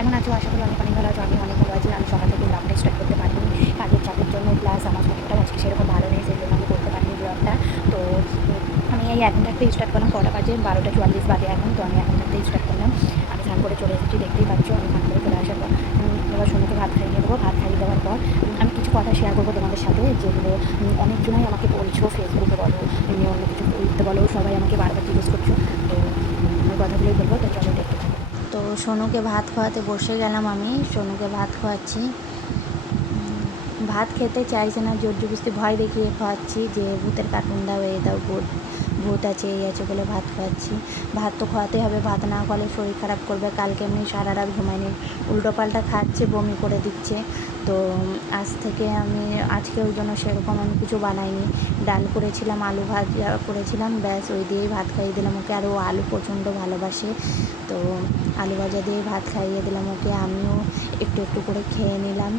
কেমন আছো? আশা করি অনেক অনেক ভালো আছো। আমি অনেক ভালো আছি। আমি সকাল থেকে ব্লগটা স্টার্ট করতে পারিনি, কাজের চাপের জন্য, প্লাস আমার শরীরটাও আজকে সেরকম ভালো নেই, সেই জন্য আমি করতে পারিনি ব্লগটা। তো আমি এই এখন থাকতে স্টার্ট করলাম। কটা বাজে? 12টা 44 বাজে এখন। তো আমি এখন থাকতে স্টার্ট করলাম। আমি স্নান করে চলে এসেছি, দেখতেই পাচ্ছ। আমি স্নান করে চলে আসার পর এবার সোনুকে ভাত খাইয়ে দেবো। ভাত খাইয়ে দেওয়ার পর আমি কিছু কথা শেয়ার করবো তোমাদের সাথে, যেগুলো অনেকজনাই আমাকে বলছো, ফেসবুকে বলো, এমনি অন্য কিছু করতে বলো, সবাই আমাকে বারবার জিজ্ঞেস করছো। তো ওই কথাগুলোই বলবো। তো চলো দেখতে থাকো। তো সোনুকে ভাত খাওয়াতে বসে গেলাম। আমি সোনুকে ভাত খাওয়াচ্ছি। ভাত খেতে চাইছে না, জোর জবরদস্তি ভয় দেখিয়ে খাওয়াচ্ছি, যে ভূতের কার্টুন দাও, এই দাও, ভূত ভূত আছে, এই আছে বলে ভাত খাওয়াচ্ছি। ভাত তো খাওয়াতে হবে, ভাত না খাওয়ালে শরীর খারাপ করবে। কালকে এমনি সারা রাত ঘুমায়নি, উল্টোপাল্টা খাচ্ছে, বমি করে দিচ্ছে। তো আজ থেকে আমি আজকে ওই জন্য সেরকম আমি কিছু বানাইনি। ডাল করেছিলাম, আলু ভাজা করেছিলাম, ব্যাস ওই দিয়েই ভাত খাইয়ে দিলাম ওকে। আর ও আলু প্রচণ্ড ভালোবাসে, তো আলু ভাজা দিয়ে ভাত খাইয়ে দিলাম ওকে। আমিও একটু একটু করে খেয়ে নিলাম।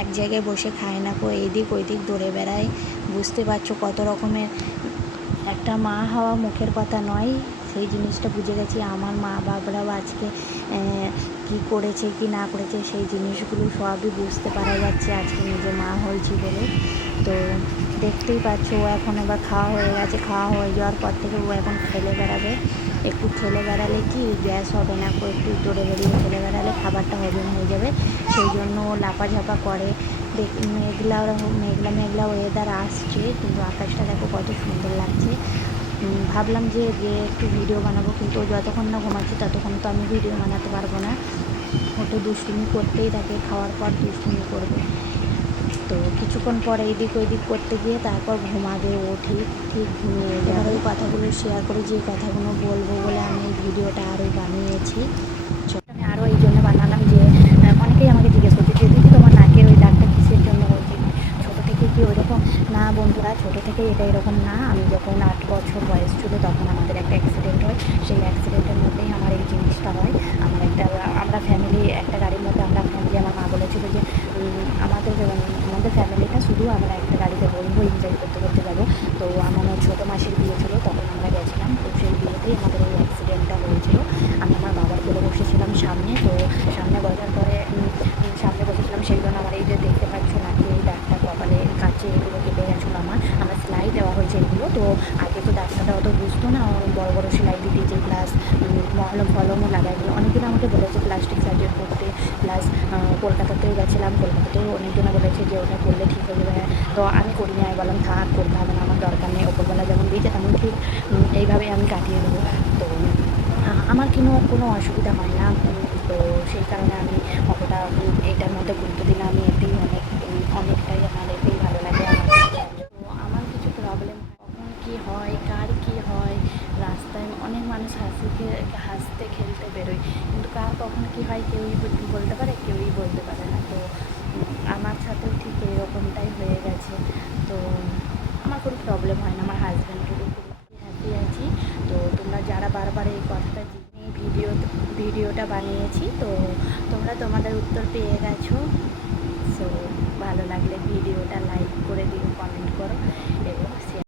এক জায়গায় বসে খায় না, এইদিক ওইদিক দৌড়ে বেড়ায়। বুঝতে পারছো কত রকমের। একটা মা হওয়া মুখের কথা নয়, সেই জিনিসটা বুঝে গেছি। আমার মা বাবারাও আজকে কি করেছে কি না করেছে, সেই জিনিসগুলো সবই বুঝতে পারা যাচ্ছে আজকে নিজে মা হয়েছি বলে। তো দেখতেই পাচ্ছ, ও এখন এবার খাওয়া হয়ে গেছে। খাওয়া হয়ে যাওয়ার পর থেকে ও এখন খেলে বেড়াবে। একটু খেলে বেড়ালে কি গ্যাস হবে না, একটু দৌড়ে বেরিয়ে খেলে বেড়ালে খাবারটা হজম হয়ে যাবে। সেই জন্য ও লাফাঝাপা করে। মেঘলা মেঘলা মেঘলা ওয়েদার আসছে, কিন্তু আকাশটা দেখো কত সুন্দর লাগছে। ভাবলাম যে গিয়ে একটু ভিডিও বানাবো, কিন্তু ও যতক্ষণ না ঘুমাচ্ছি ততক্ষণ তো আমি ভিডিও বানাতে পারবো না। ও তো দুষ্টুমি করতেই থাকে, খাওয়ার পর দুষ্টুমি করবে। তো কিছুক্ষণ পরে এইদিক ওইদিক করতে গিয়ে তারপর ঘুমাবে ও, ঠিক ঠিক ঘুমিয়ে যাবে। এবার ওই কথাগুলো শেয়ার করে, যে কথাগুলো বলবো বলে আমি এই ভিডিওটা আরও বানিয়েছি। আমি আরও এই জন্য বানালাম যে অনেকেই আমাকে জিজ্ঞেস করছে যে দিদি তোমার নাকের ওই দাগটা কিসের জন্য হয়েছে, ছোটো থেকে কি ওইরকম? না বন্ধুরা, ছোটো থেকে এটা এরকম না। আমি যখন 8 বছর বয়স ছিল তখন আমাদের একটা অ্যাক্সিডেন্ট হয়। সেই অ্যাক্সিডেন্টের মধ্যেই আমার এই জিনিসটা হয়। আমরা ফ্যামিলি, একটা গাড়ির মধ্যে আমরা ফ্যামিলি, আমার মা বলেছিল যে আমাদের ফ্যামিলিটা শুধু আমরা একটা গাড়িতে বলবো, এনজয় করতে করতে যাবো। তো আমার ছোটো মাসির বিয়ে ছিল, তখন আমরা গেছিলাম। তো সেই বিয়েতেই আমাদের এই অ্যাক্সিডেন্টটা হয়েছিল। আমি আমার বাবার কোলে বসেছিলাম সামনে। তো সামনে বসার পরে সামনে বসেছিলাম, সেই জন্য আমার এই যে দেখতে পাচ্ছ নাকি এই দাগটা, কপালে কাছে এগুলো কেটে গেছিলো। আমার সেলাই দেওয়া হয়েছে এগুলো। তো আগে তো ডাক্তাররা অত বুঝতো না, বড় বড় সেলাই দিতে, যে প্লাস মলম ফলমও লাগাইগুলো। অনেকদিন আমাকে বলেছে প্লাস্টিক সার্জারি করতে, প্লাস কলকাতাতেও গেছিলাম, কলকাতাতেও অনেকজনে বলেছে যে ওটা করলে ঠিক হয়ে যাবে। তো আমি করিনি, আমি বললাম থাক, করতে হবে না, আমার দরকার নেই। ওপরবেলা যেমন দিয়েছে তেমন ঠিক এইভাবেই আমি কাটিয়ে দেবো। তো আমার কোনো অসুবিধা হয় না। তো সেই কারণে আমি অতটা এটার মধ্যে গুরুত্ব দিই না। আমি এতেই অনেকটাই আমার এতেই ভালো লাগে। তো আমার কিছু প্রবলেম হয়, কখন কী হয়, কার কী হয়। রাস্তায় অনেক মানুষ হাসতে খেলতে বেরোয়, কিন্তু কার কখন কী হয় কেউই বলতে পারে, কেউই বলতে পারে না। তো আমার সাথেও ঠিক এরকমটাই হয়ে গেছে। তো আমার কোনো প্রবলেম হয় না, আমার হাজব্যান্ডেরও খুব হ্যাপি আছি। তো তোমরা যারা বারবার এই কথাটা জেনে ভিডিওটা বানিয়েছি, তো তোমরা তোমাদের উত্তর পেয়ে গেছো। সো ভালো লাগলে ভিডিওটা লাইক করে দিও, কমেন্ট করো এবং